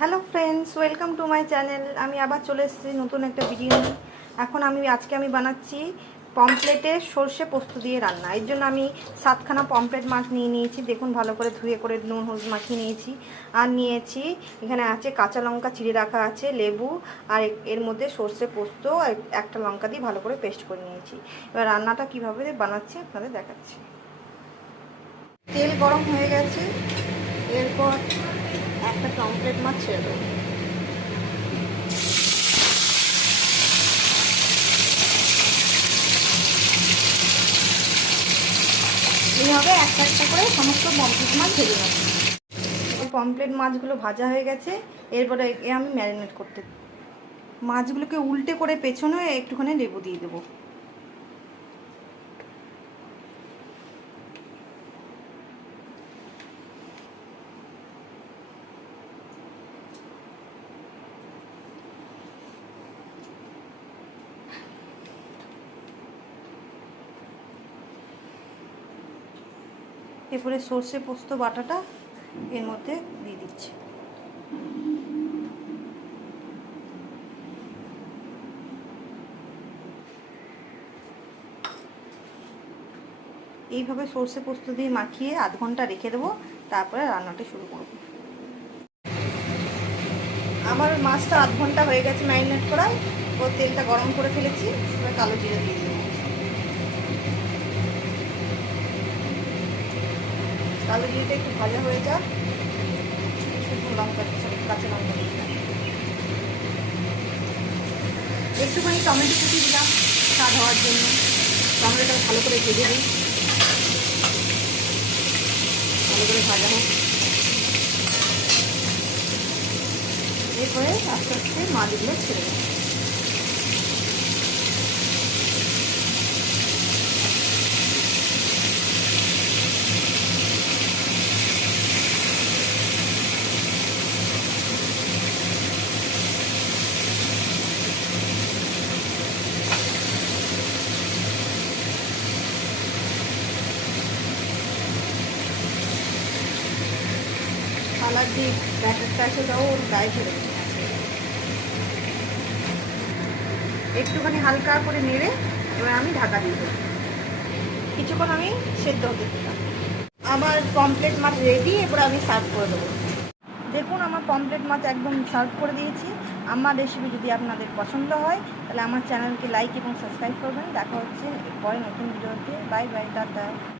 Hello friends, welcome to my channel. আমি আবার চলে এসেছি নতুন একটা ভিডিও নিয়ে। আজকে আমি বানাচ্ছি পমফ্লেটে সর্ষে পোস্ত দিয়ে রান্না। এর জন্য আমি 7খানা পমফ্লেট মাছ নিয়ে নিয়েছি। দেখুন, ভালো করে ধুয়ে করে নুন হলুদ মাখিয়ে নিয়েছি। আর নিয়েছি এখানে আছে কাঁচা লঙ্কা চিড়ে রাখা আছে, লেবু, আর এর মধ্যে সর্ষে পোস্ত আর একটা লঙ্কা দিয়ে ভালো করে পেস্ট করে নিয়েছি। এবার রান্নাটা কীভাবে বানাচ্ছি আপনাদের দেখাচ্ছি। তেল গরম হয়ে গেছে, এরপর একটা পমফ্লেট মাছ ছেড়ে দেবো। এইভাবে একটা একটা করে সমস্ত পমফ্লেট মাছ ভেজে নেব। পমফ্লেট মাছগুলো ভাজা হয়ে গেছে, এরপরে আমি ম্যারিনেট করতে মাছগুলোকে উল্টে করে পেছনে একটুখানি লেবু দিয়ে দেবো। এরপরে সর্ষে পোস্ত বাটাটা এর মধ্যে দিয়ে দিচ্ছি। এইভাবে সর্ষে পোস্ত দিয়ে মাখিয়ে আধ ঘন্টা রেখে দেবো, তারপরে রান্নাটা শুরু করব। আমার মাছটা আধ ঘন্টা হয়ে গেছে ম্যারিনেট করায়। ও তেলটা গরম করে ফেলেছি, এবার কালো জিরে দিয়ে দেবো। কালো জিরেটা একটু ভাজা হয়ে যাক, শুকনো লঙ্কা কাঁচা লঙ্কা দিয়ে দিলাম, একটুখানি টমেটো কুচি দিলাম স্বাদ হওয়ার জন্য। টমেটোটা ভালো করে ভেজে দিই, ভালো করে ভাজা হোক। এরপরে আস্তে আস্তে মাছগুলো ছেড়ে দেবো। কালার দিয়ে ব্যাটারটা এসে দাও, ওর গায়ে ছেড়ে দেবো। একটুখানি হালকা করে নেড়ে এবার আমি ঢাকা দিয়ে দেবো। কিছুক্ষণ আমি সেদ্ধ হতে দিলাম। আমার পমফ্লেট মাছ রেডি, এবার আমি সার্ভ করে দেবো। দেখুন, আমার পমফ্লেট মাছ একদম সার্ভ করে দিয়েছি। আমার রেসিপি যদি আপনাদের পছন্দ হয় তাহলে আমার চ্যানেলকে লাইক এবং সাবস্ক্রাইব করবেন। দেখা হচ্ছে পরে নতুন ভিডিওতে। Bye bye, tata.